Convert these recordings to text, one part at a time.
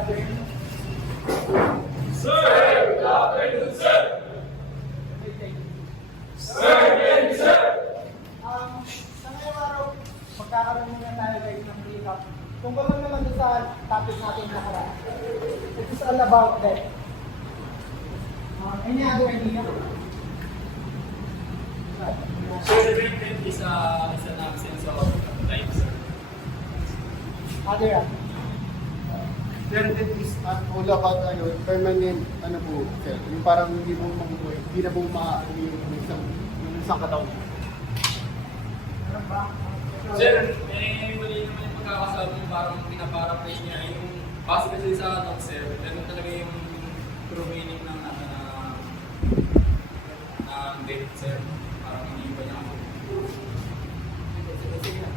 afternoon. Sir, good afternoon, sir. Sir, thank you, sir. Sa ngayong araw, magkakaroon muna tayo guys ng recap. Tungkol lang naman doon sa topic natin nakaraan. It is all about that. Any other idea? Sir, the treatment is an absence of time, sir. Other Permanent is wala ka permanent po, sir. Yung parang hindi mo mabuhay, hindi na po yung isang katawan. ano ba? Sir, mali naman yung pagkakasabi yung parang pinaparaphrase niya. Yung base kasi sa talk, sir, ganun talaga yung true meaning ng date, sir. Parang hindi pa niya ako.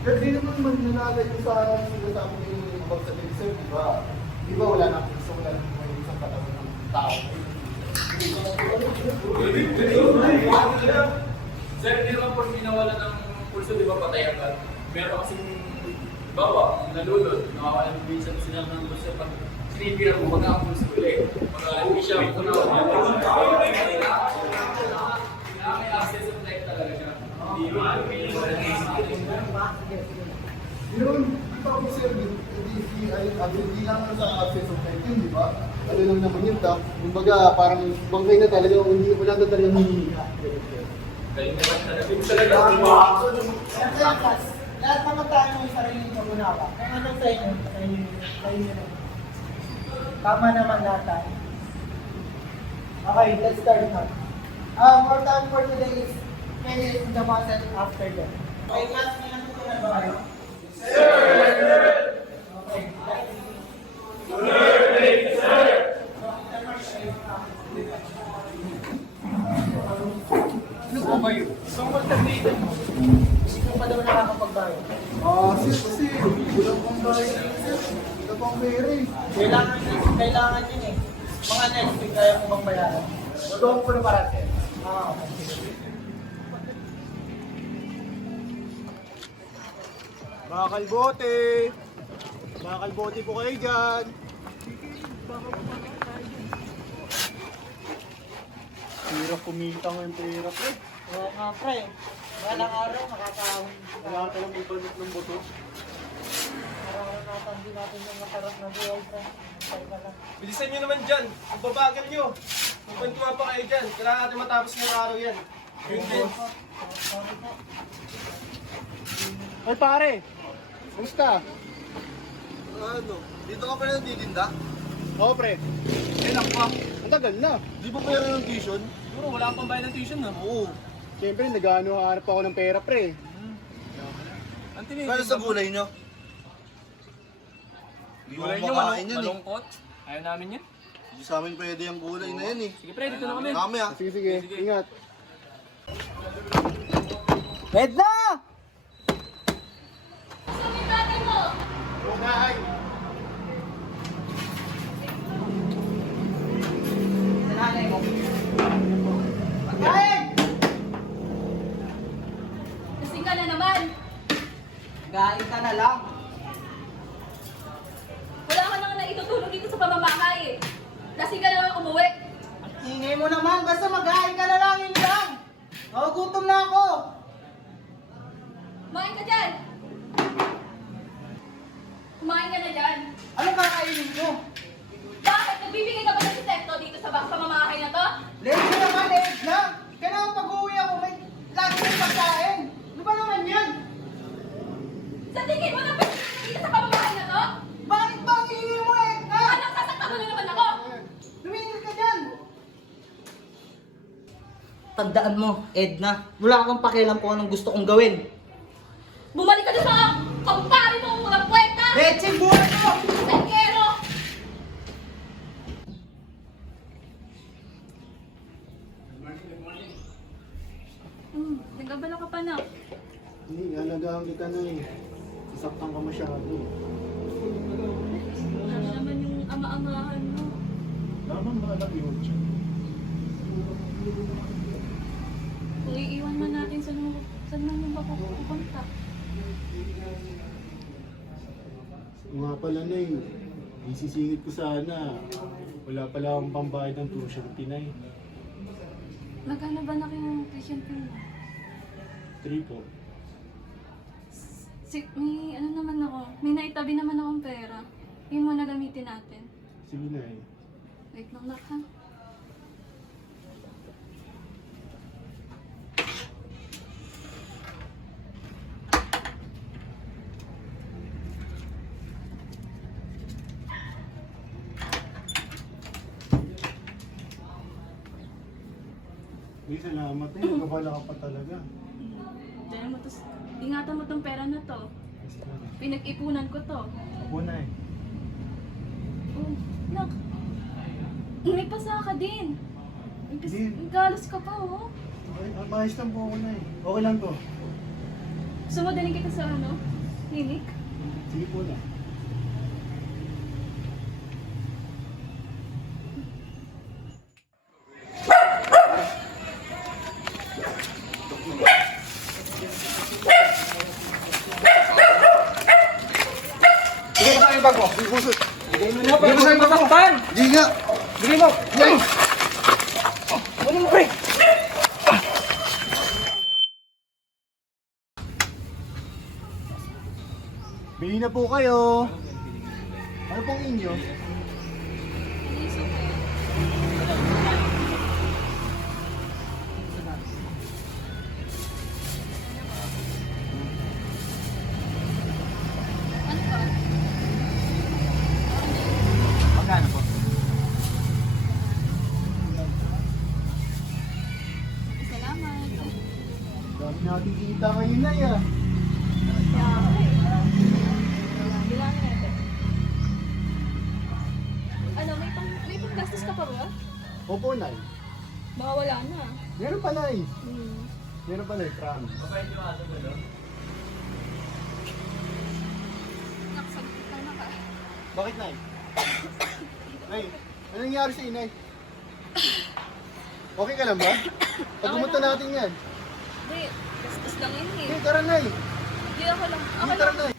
Pero di naman manlalagay ko sa sinasabi ko yung about sa sir, di ba? Di ba wala na so wala na yung isang katawan ng tao? Sir, hindi naman po minawala ng pulso, di ba patay agad? Meron kasing bawa, nalulod, nakawala ng minsan sila ng pulso pag sinipira mo, wag ang pulso ulit. Pag hindi siya kunawala, may access of life talaga siya. Hindi ba? Yun, ito po sir, hindi lang sa access of life yun, di ba? Ano lang naman yun, kumbaga parang bangkay na talaga, hindi wala na talaga hinihinga. Galing naman talaga. Hindi talaga. Lahat naman tayo may sarili ng unawa. Kung ano sa inyo, sa inyo na. Tama naman lahat tayo. Okay, let's start now. Our time for today is finish the muscle after that. Okay, class, may natutunan ba kayo? Okay, Ano po kayo? tungkol sa freedom mo, hindi mo pa daw nakakapagbayo. Sir, kasi wala pang bayan, sir. Wala pang pera eh. Kailangan yun eh. Mga next week, kaya mo bang bayaran? Wala ko na para sir. Okay. Mga kalbote! Mga kalbote po kayo dyan! Pira kumita ng pera, pre. Oo nga pre, walang araw makakahon. Wala ka lang ibanit ng buto. Araw-araw natin, hindi natin yung matarap na buhay pre. Tayo ka lang. Bilisan nyo naman dyan. Ang babagal nyo. Magbantuwa pa kayo dyan. Kailangan natin matapos ng araw yan. Yun din. Sorry po. Ay pare! Kumusta? Ano? Dito ka pa rin nagtitinda? Oo pre. Kailan pa? Ang tagal na. Di ba pera ng tuition? Siguro wala kang pambayad ng tuition na. Oo. Siyempre nag-hanap ako ng pera pre. Ang tinitin sa gulay nyo? Gulay nyo malungkot? Ayaw namin yan. Hindi sa amin pwede yung gulay na yan eh. Sige pre, dito na kami. Kami ah. Sige, sige. Ingat. Edna! Unahay! Sa nanay mo. Pagkain! Kasing ka na naman. Gain ka na lang. Wala ka nang naitutulong dito sa pamamahay eh. Lasing ka na lang umuwi. Ingay mo naman, basta mag-gain ka na lang, yun lang. Nagugutom na ako. Kumain ka dyan. Kumain ka na dyan. Ano kakainin mo? Bakit? Nagbibigay ka ba ng sustento dito sa pamamahay na to? Leche naman, Edna. Kailangan pag-uwi ako, may lagi ng pagkain. Ano ba naman yan? Sa tingin mo na pwede dito sa pamamahay na to? Bakit ba ang hihingi mo, Edna? Anong sasaktan mo na naman ako? Tumigil ka dyan. Tandaan mo, Edna, wala kang pakialam kung anong gusto kong gawin. Bumalik ka doon sa kumpare mo kung walang kwenta! Leche, buhay mo! Sengkero! Nagabala ka pa na. Hindi, alagaan kita na eh. Sasaktan ka masyado. Ano naman yung ama-amahan mo? Tama malaki yun siya. Kung iiwan man natin, saan man ba pupunta? Nga pala na eh. Isisingit ko sana. Wala pala akong pambayad ng tuition, Pinay. Magkano ba na kayong tuition fee mo? 3 po. May ano naman ako, may naitabi naman akong pera. Yun muna gamitin natin. Sige na eh. Wait lang nak ha. Uy, salamat eh. Nagkabala ka pa talaga. Dahil mo tos, ingatan mo tong pera na to. Pinag-ipunan ko to. Ako na eh. Oh, nak. May pasa ka din. Din. Galos ka pa oh. Okay, maayos lang po ako na eh. Okay lang to. Sumadaling kita sa ano? Clinic? Sige po na. Bigay mo sa yung bag mo. Sige po, sir. Bigay mo na, bigay mo sa yung bag mo. Hindi nga. Bigay mo. Bigay. Ano mo, pre? Bili na po kayo. Ano pong inyo? Ano pa? Magkano po? Salamat. Dami natin kita ngayon na yan. Bilangin natin. Ano, may panggastos ka pa ba? Opo, Nay. Baka wala na. Meron pa, Nay. Hmm. Meron pa, Nay. Promise. Mabait yung aso mo, no? Nakasagpit ka na ka. Bakit, Nay? Nay, ano nangyari sa inay? Okay ka lang ba? Pag-umunta natin yan. Hindi, gastos lang yun eh. Hey, tara, Nay. Hindi ako lang. Ako Hey, tara, lang. Nay.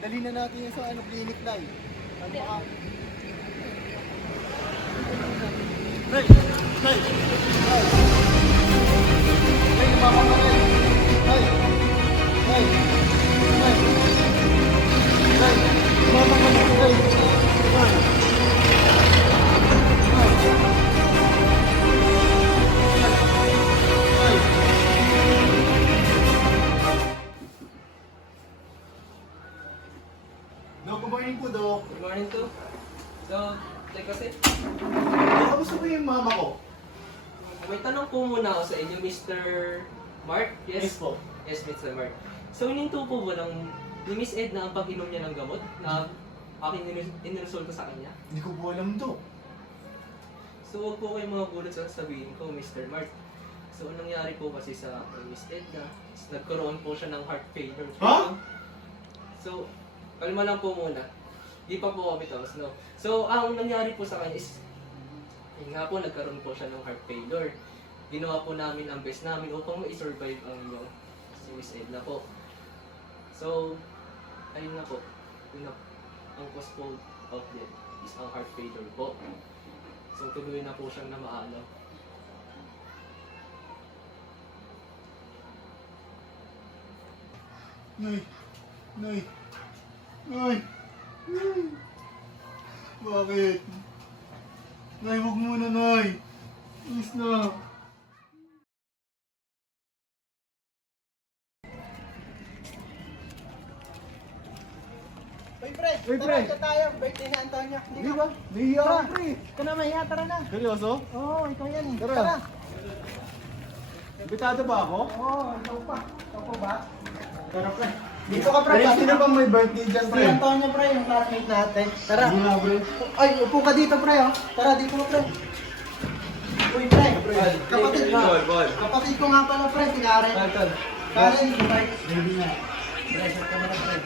Dali na natin yan sa clinic, Nay. Ano baka... Nay! Nay! Nay! Nay, namamamatay! Nay! Nay! Nay! Nay! Namamamatay! Nay! Dok, good morning po, Dok. Good morning to. So, take kasi. Dok, kamusta po yung mama ko? May tanong po muna ako sa inyo, Mr. Mark. Yes po. Yes, Mr. Mark. So, ininto po ba ng ni Miss Ed na ang pag-inom niya ng gamot na aking inirusol ko sa kanya? Hindi ko po alam, Dok. So, huwag po kayong mga gulat sa sasabihin ko, Mr. Mark. So, anong nangyari po kasi sa Miss Edna, nagkaroon po siya ng heart failure. Ha? So, kalma lang po muna. Di pa po kami tapos, no? So, ang nangyari po sa kanya is, yun nga po, nagkaroon po siya ng heart failure. Ginawa po namin ang best namin upang ma-survive ang inyong si Miss Edna po. So, ayun na po. Yun na, ang cause po of death is ang heart failure po. So, tuloy na po siyang namaano. Nay! Nay! Nay! Nay! Bakit? Nay, huwag muna, Nay! Please na! Uy, pre! Uy, Tara, pre. ito tayo. Birthday ni Antonio. Di ba? Nahiya Tara, ako, pre! Ikaw na mahiya, tara na. Seryoso? Oo, ikaw yan eh. Tara. Tara. Bitado ba ako? Oo, ikaw pa. Ikaw pa ba? Tara, pre. Dito ka, pre. Pre, sino bang may birthday dyan, Si pre? Antonio, pre, yung classmate natin. Tara. Hindi nga, pre. Ay, upo ka dito, pre, oh. Tara, dito ka, pre. Uy, pre. Kapatid ko. Kapatid ko nga pala, pre, si Karen. Karen, ready na. Pressure ka na pre.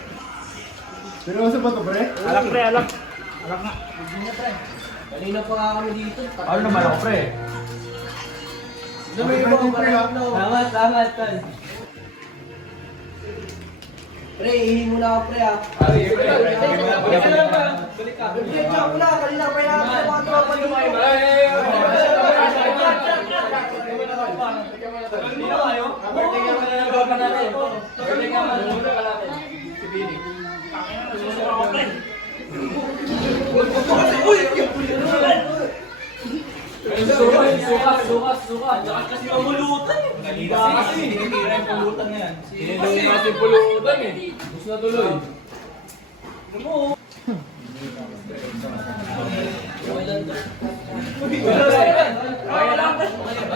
Pero sa ba to, pre? Alak pre, alak. Ready na pre. Kanina pa nga kami dito. Ano naman ako pre? May iba pre, ha? Salamat, tol. Pre, ihi muna ako, pre, ah. Sige pre, sige mo na. Balik ka lang ba? Balik ka. Bigyan niya ako na, kanina pa yan ako mga tropa dito. Suka. Diyan kasi pulutan eh. Kanina kasi. Tinitira yung pulutan na yan. Tinitira kasi pulutan eh. Gusto na tuloy.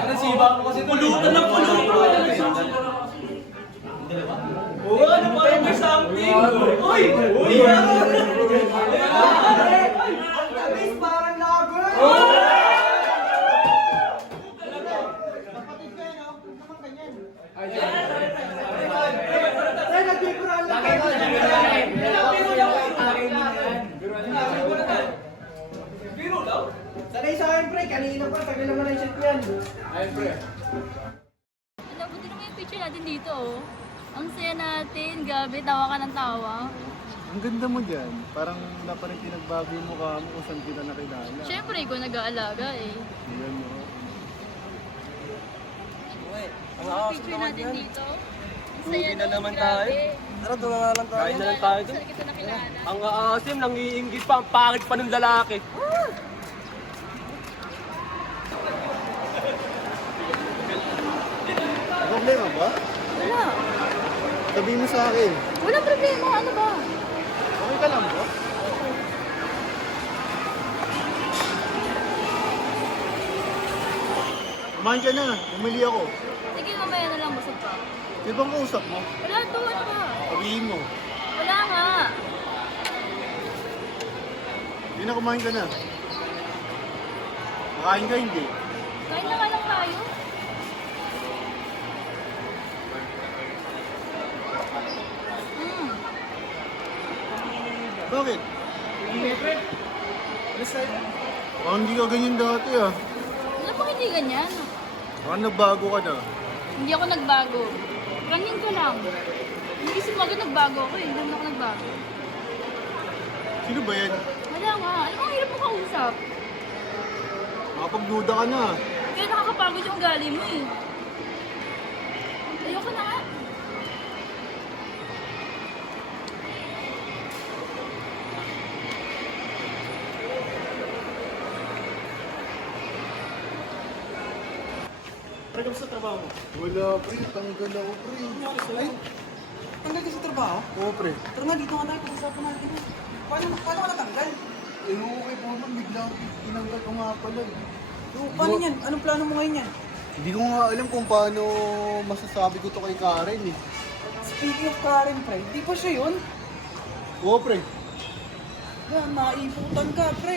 Nasibak mo kasi pulutan ng pulutan. Oo, ano parang may something? Uy! Uy! Parang lager! Kapatid ko yan, oh. Huwag naman ganyan. Pre, nagpipura lang kayo. Biro daw? Sanay sa akin, pre. Kanina pa, tagal naman ang shit ko yan. Ay, pre. Alam, buti naman yung picture natin dito, oh. Ang saya natin, gabi, tawa ka ng tawa. Ang ganda mo dyan. Parang wala pa rin pinagbago yung mukha mo kung saan kita nakilala. Siyempre, ikaw nag-aalaga, eh. Ayan mo. Ang picture natin dito. Ang saya Lugi na naman grabe. tayo. Tara, doon na lang tayo. Kain na lang tayo doon. Saan kita nakilala? Ang aasim, nangiinggit pa, ang pangit pa ng lalaki. May problema ba? Wala. Sabihin mo sa akin. Wala problema, ano ba? Okay ka lang ba? Kumain ka na. Umili ako. Sige, mamaya na lang, busog pa. Di bang kausap mo? Wala to, ano ba? Sabihin mo. Wala nga. Hindi na kumain ka na. Makain ka hindi. Kain na nga lang tayo. Hmm. Bakit? Parang hindi ka ganyan dati ah. Ano ba hindi ganyan? Parang nagbago ka na. Hindi ako nagbago. Ganyan ka lang. Iisip mo agad nagbago ako eh. Hindi naman ako nagbago. Sino ba yan? Wala nga. Alam mo, ang hirap mo kausap. Makapagduda ka na. Kaya nakakapagod yung ugali mo eh. Ayoko na nga. Pre, kamusta trabaho mo? Wala pre, tanggal ako pre. Ay, Tanggal ka sa trabaho? oo pre. Tara nga, dito nga tayo. Pag-usapan natin. Paano ka natanggal? Eh, okay po man, biglang tinanggal ko nga pala eh. Paano yan? Anong plano mo ngayon yan? Hindi ko nga alam kung paano masasabi ko to kay Karen eh. Speaking of Karen, pre, di ba siya yun? Oo pre. Yan, naiputan ka, pre.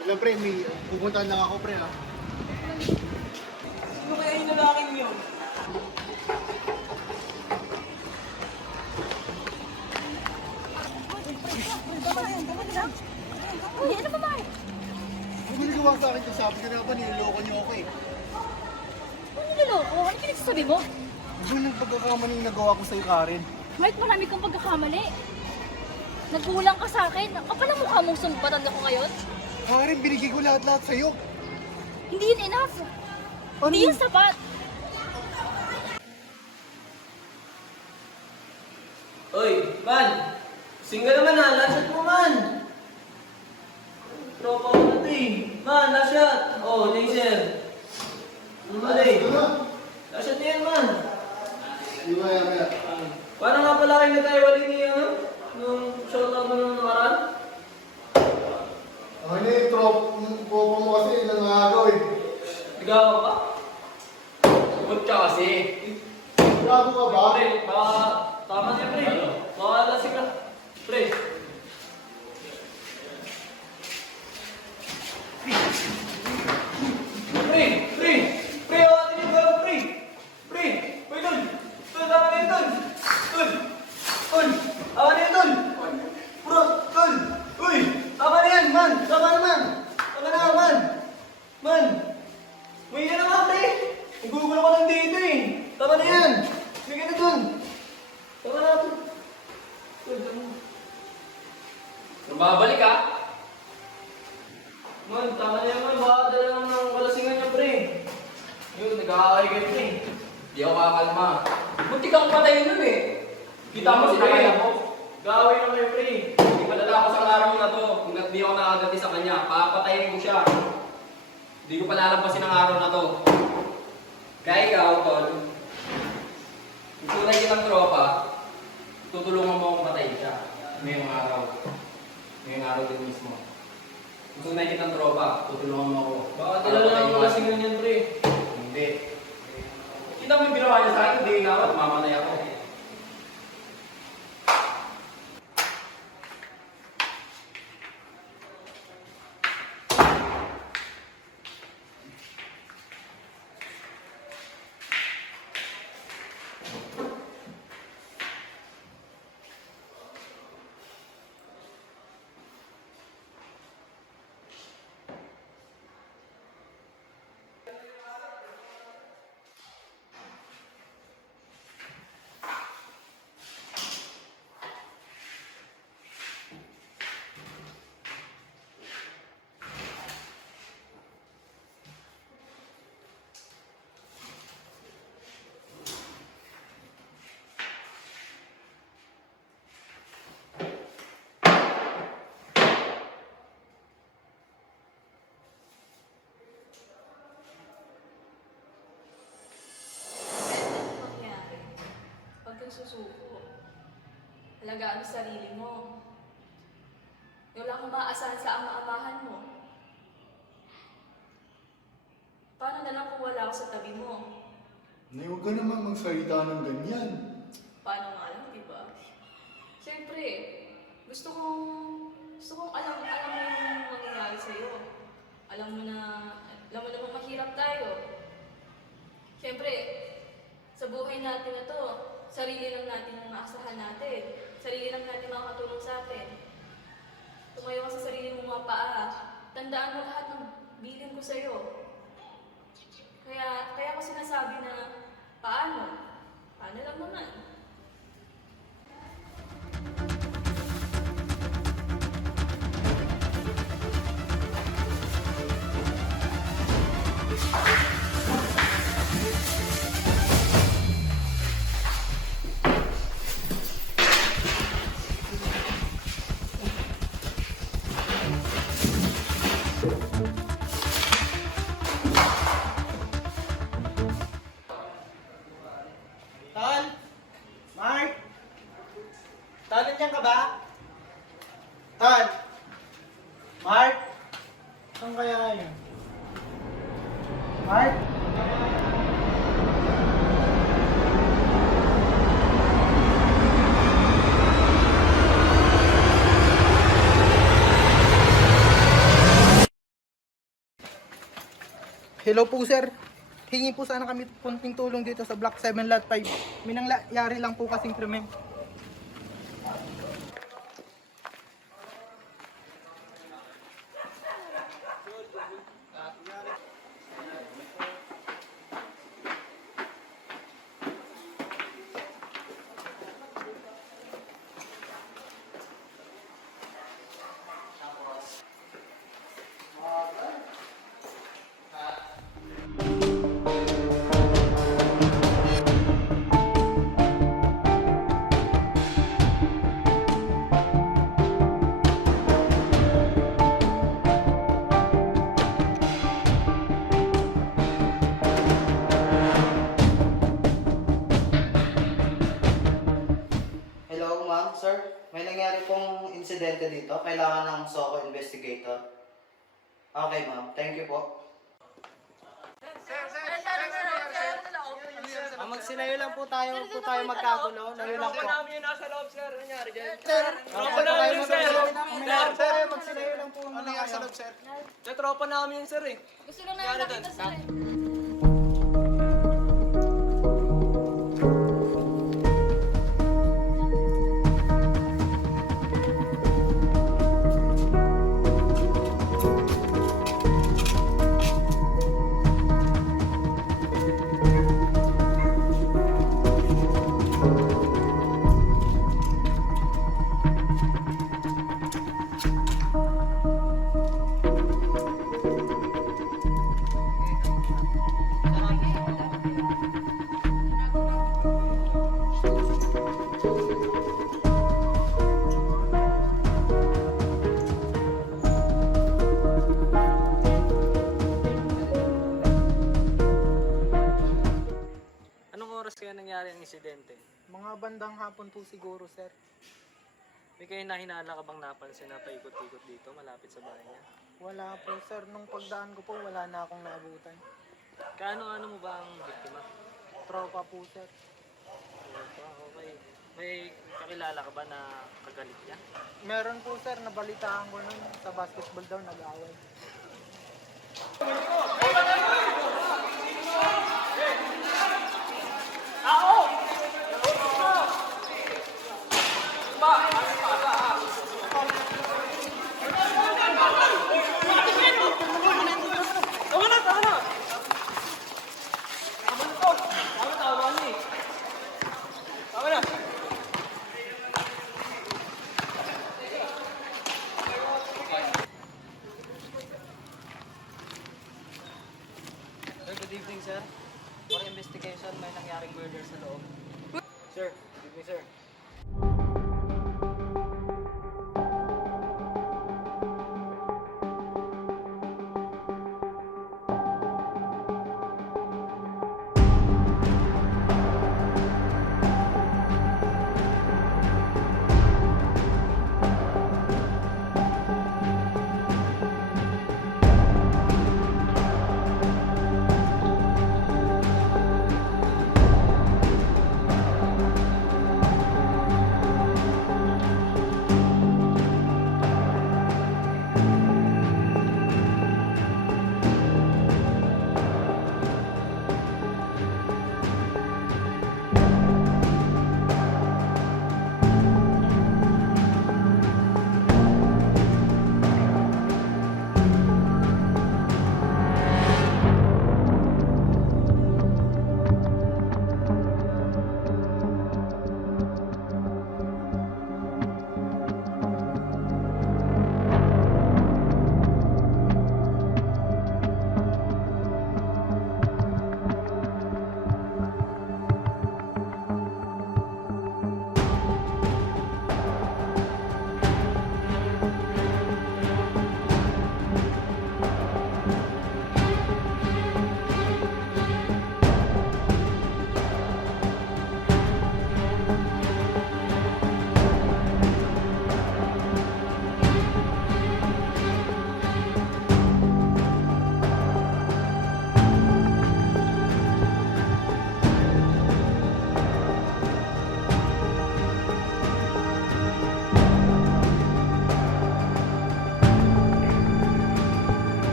Wala pre, may pupuntahan lang ako pre ah. Sino kaya yung lalaking yun? Uy, ano ba ba? Ano ginagawa sa akin to? Sabi ka na ba, niloloko niyo ako eh. Ano niloloko? Ano pinagsasabi mo? Ano nagpagkakamaling nagawa ko sa'yo Karen? Kahit marami kang pagkakamali. Nagkulang ka sa akin. Ang kapal ang mukha mong sumpatan ako ngayon. Karen, binigay ko lahat-lahat sa'yo. Hindi yun enough. Hindi yun sapat. Oy, man! Single naman ha, last shot mo man! Tropa ko na to eh. Man, last shot! Oh, Jason. Mali. Last shot yan man. Di ba yan? Paano nga pala kayo nagkaiwalay niya nung shoutout mo nung nakaraan? Ako na yung tropa mo kasi ilang agaw eh. Ligaw ka ba? Huwag ka kasi. Gago ka ba? Pre, baka tama siya pre. Baka lasing ka. Pre. Pre! Pre! Pre! Awatin yung galaw, pre! Pre! Pre, tol! Tol! Di ako kakalma. Buti kang patay nun eh. Kita mo sinakay ako. Gawin na kayo, pre. Hindi matatapos ang araw na to. Kung di ako nakagati sa kanya, papatayin ko siya. Hindi ko palalampasin ang araw na to. Kaya ikaw, tol, kung tunay kitang tropa, tutulungan mo akong patayin siya. Ngayong araw. Ngayong araw din mismo. Kung tunay kitang tropa, tutulungan mo ako. Baka tilala mo kasi ganyan, pre. Hindi. Kita mo yung ginawa niya sa akin, hindi nga ako, mamatay ako. Ano mangyari? Pag kang susuko, alagaan mo sarili mo. Wala kang maasahan sa ama-amahan mo. Paano na lang kung wala ako sa tabi mo? Nay, huwag ka naman magsalita ng ganyan. Paano nga lang, di ba? Siyempre, gusto kong alam mo yung mangyayari sa'yo. Alam mo naman mahirap tayo. Siyempre, sa buhay natin na to, sarili lang natin ang maasahan natin. Sarili lang natin makakatulong sa atin. Tumayo ka sa sarili mong mga paa. Tandaan mo lahat ng bilin ko sa'yo. Kaya ko sinasabi na, paano? Paano lang naman? Tol? Mark? Tol, nandiyan ka ba? Tol? Mark? Saan kaya yun? Mark? Hello po, sir. Hingi po sana kami kunting tulong dito sa Block 7 Lot 5. May nangyari lang po kasing krimen. Hello, ma'am, sir. May nangyari pong insidente dito. Kailangan ng SOCO investigator. Okay, ma'am. Thank you po. Magsilayo lang po tayo magkagulo. Layo lang po. namin yung nasa loob, sir. Ano nangyari dyan? Tropa namin, sir. Magsilayo lang po. Ano nangyari sa loob, sir? Sa tropa namin yun, sir eh. Gusto lang namin nakita sila eh. oras kaya nangyari ang insidente? Mga bandang hapon po siguro, sir. May kayo na hinala ka bang napansin na paikot-ikot dito malapit sa bahay niya? Wala po, sir. Nung pagdaan ko po, wala na akong naabutan. Kaano-ano mo ba ang biktima? Tropa po, sir. Okay. May kakilala ka ba na kagalit niya? Meron po, sir. Nabalitaan ko nun sa basketball daw nag-away. Sir, good evening, sir. For investigation, may nangyaring murder sa loob. Sir, good evening sir.